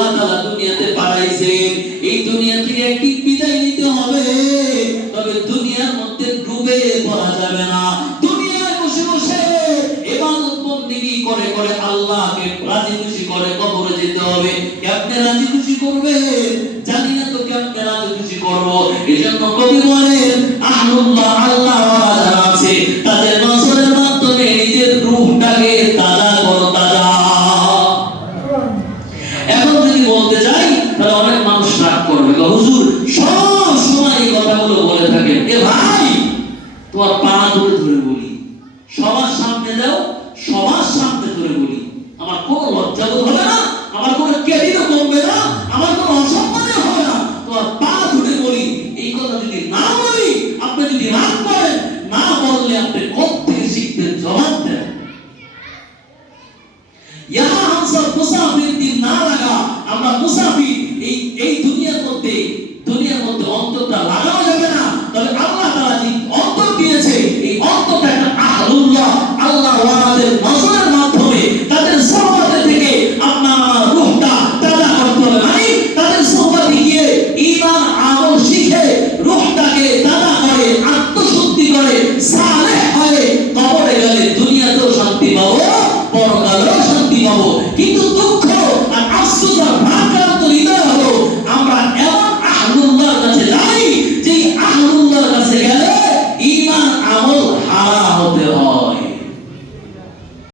আল্লাহ তাআলা দুনিয়াতে পাঠাইছেন, এই দুনিয়া থেকে একদিন বিদায় নিতে হবে। তবে দুনিয়ার মধ্যে ডুবে পড়া যাবে না। দুনিয়ায় বসে বসে ইবাদত বন্দেগী করে করে আল্লাহকে রাজি খুশি করে কবরে যেতে হবে। কেমনে রাজি খুশি করবে জানি না, তো কেমনে রাজি খুশি করব। এজন্য কবি বলেন, আল্লাহ আল্লাহ ওয়ালা যারা আছে তাদের নজরের মাধ্যমে নিজের রূহটাকে তাজা করো, তাজা। এখন যদি বলতে যাই তাহলে অনেক মানুষ রাগ করবে, হুজুর সব সময় এই কথাগুলো বলে থাকেন। এ ভাই, তোমার পা ধরে ধরে বলি, সবার সামনে দাও, সবার সামনে ধরে বলি, আমার কোনো লজ্জাবোধ হবে না, আমার কোনো ক্যারিও কমবে না, আমার কোনো অসম্মানও হবে না। তোমার পা ধরে বলি, এই কথা যদি না বলি আপনি যদি রাগ করেন, না বললে আপনি কোত্থেকে শিখবেন? জবাব দেন। यहाँ हम सब मुसाफिर दिल ना लगा, আমরা মুসাফির। এই দুনিয়ার মধ্যে